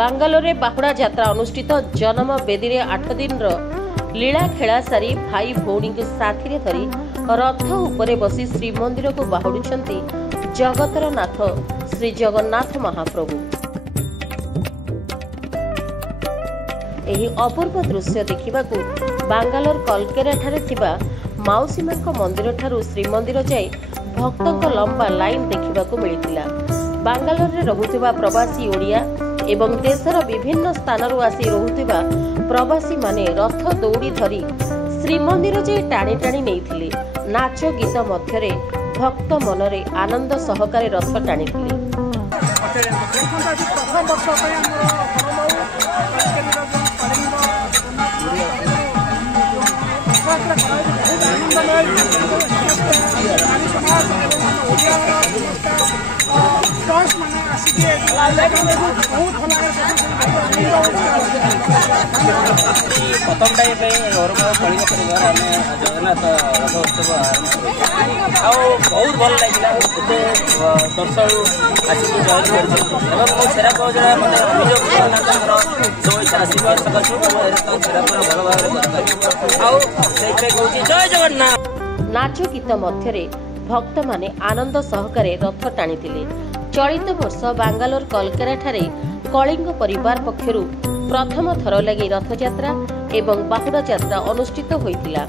बांगालोरे बाहुड़ा यात्रा अनुष्ठित जन्म बेदी 8 दिन लीला खेला सारी भाई भौणी साथी धरी रथ उपरे बसी श्रीमंदिर को बाहुड़ुछंती जगतर नाथ श्री जगन्नाथ महाप्रभु। एही अपूर्व दृश्य देखिबाकू बांगालोर कलकेरा ठारे थिबा माउसी मां मंदिर ठारू श्रीमंदिर जाए भक्तों लंबा लाइन देखिबाकू मिलिथिला। बांगालोर रे रहुथिबा प्रवासी ओडिया एवं देशर विभिन्न स्थानरू आसी रहुथिबा प्रवासी माने रथ दौड़ी धरी श्रीमंदिर जाए टाणी टाणी नेइथिले। नाच गीत मध्यरे भक्त मनरे आनंद सहकारे रथ टाणीथिले। प्रथम टाइम कलिंग परिवार आम जगन्नाथ रथ उत्सव आरंभ बहुत भल लगे दर्शक आसिक जॉइन कर छेरा पहुँचा मतलब अभियोग जगन्नाथ जो इच्छा आशीर्वाद सकाशु छेरा भल भाव कहूँ जय जगन्नाथ। नाच गीत मध्यरे भक्त माने आनंद सहकारे रथ टाणीथिले। चलित वर्ष बांगालोर कलकेरा ठारे कलिंग परिवार पक्षरु प्रथम थर लगी रथ यात्रा एवं बाहुड़ा यात्रा अनुष्ठित होइतिला।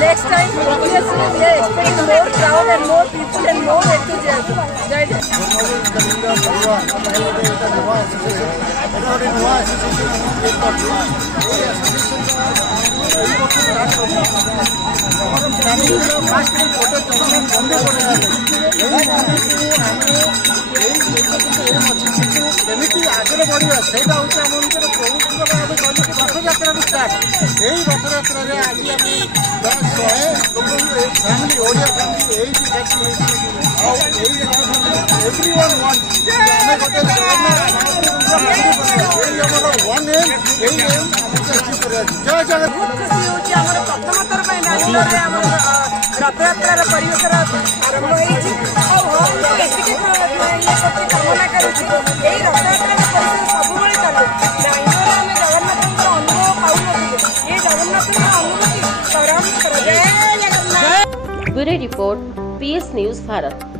Next time, obviously, we are expecting more crowd and more people and more enthusiasm. आगे बढ़िया से family Odia family everyone wants रथ यात्रा परिवेश आरंभ कामना करूँ रथ यात्रा सब चलू जगन्नाथ अनुभव पाऊन ये जगन्नाथ अनुभूति। Bureau report PS news Bharat.